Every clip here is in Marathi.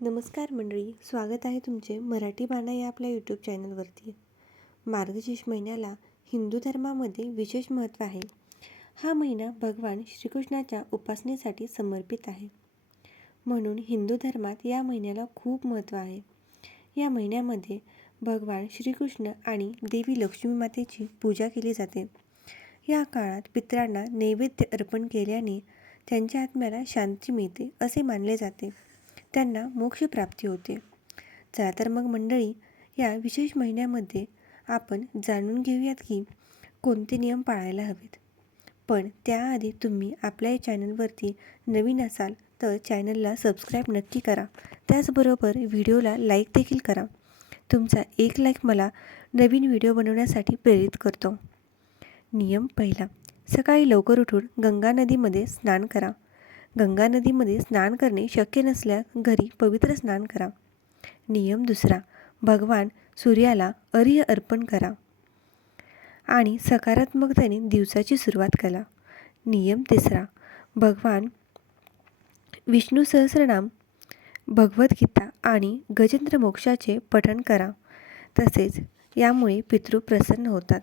नमस्कार मंडळी स्वागत आहे तुमचे मराठी बाणा या आपल्या यूट्यूब चॅनलवरती मार्गशीर्ष महिन्याला हिंदू धर्मामध्ये विशेष महत्त्व आहे. हा महिना भगवान श्रीकृष्णाच्या उपासनेसाठी समर्पित आहे. म्हणून हिंदू धर्मात या महिन्याला खूप महत्त्व आहे. या महिन्यामध्ये भगवान श्रीकृष्ण आणि देवी लक्ष्मी मातेची पूजा केली जाते. या काळात पितरांना नैवेद्य अर्पण केल्याने त्यांच्या आत्म्याला शांती मिळते असे मानले जाते. त्यांना मोक्षप्राप्ती होते. चला तर मग मंडळी या विशेष महिन्यामध्ये आपण जाणून घेऊयात की कोणते नियम पाळायला हवेत. पण त्याआधी तुम्ही आपल्या या चॅनलवरती नवीन असाल तर चॅनलला सबस्क्राईब नक्की करा. त्याचबरोबर व्हिडिओला लाईक देखील करा. तुमचा एक लाईक मला नवीन व्हिडिओ बनवण्यासाठी प्रेरित करतो. नियम पहिला. सकाळी लवकर उठून गंगा नदीमध्ये स्नान करा. गंगा नदीमध्ये स्नान करणे शक्य नसल्यास घरी पवित्र स्नान करा. नियम दुसरा भगवान सूर्याला अर्घ्य अर्पण करा आणि सकारात्मकतेने दिवसाची सुरुवात करा. नियम तिसरा भगवान विष्णू सहस्रनाम भगवद्गीता आणि गजेंद्र मोक्षाचे पठण करा. तसेच यामुळे पितृ प्रसन्न होतात.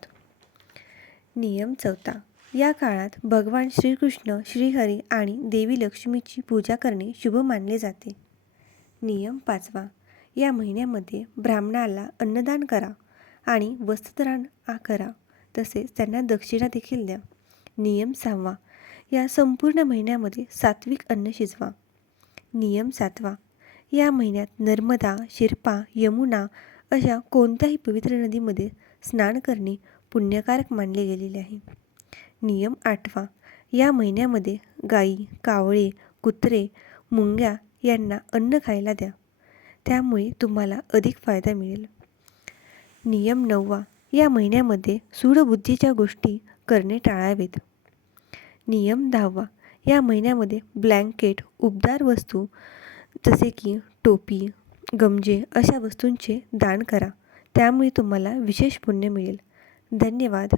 नियम चौथा या काळात भगवान श्रीकृष्ण श्रीहरी आणि देवी लक्ष्मीची पूजा करणे शुभ मानले जाते. नियम पाचवा. या महिन्यामध्ये ब्राह्मणाला अन्नदान करा आणि वस्त्रदान करा तसेच त्यांना दक्षिणा देखील द्या. नियम सहावा. या संपूर्ण महिन्यामध्ये सात्विक अन्न शिजवा. नियम सातवा. या महिन्यात नर्मदा शिरपा यमुना अशा कोणत्याही पवित्र नदीमध्ये स्नान करणे पुण्यकारक मानले गेलेले आहे. नियम आठवा. या महिन्यामध्ये गाई कावळे कुत्रे मुंग्या यांना अन्न खायला द्या. त्यामुळे तुम्हाला अधिक फायदा मिळेल. नियम नववा. या महिन्यामध्ये सूडबुद्धीच्या गोष्टी करणे टाळावेत. नियम दहावा. या महिन्यामध्ये ब्लँकेट उबदार वस्तू जसे की टोपी गमजे अशा वस्तूंचे दान करा. त्यामुळे तुम्हाला विशेष पुण्य मिळेल. धन्यवाद.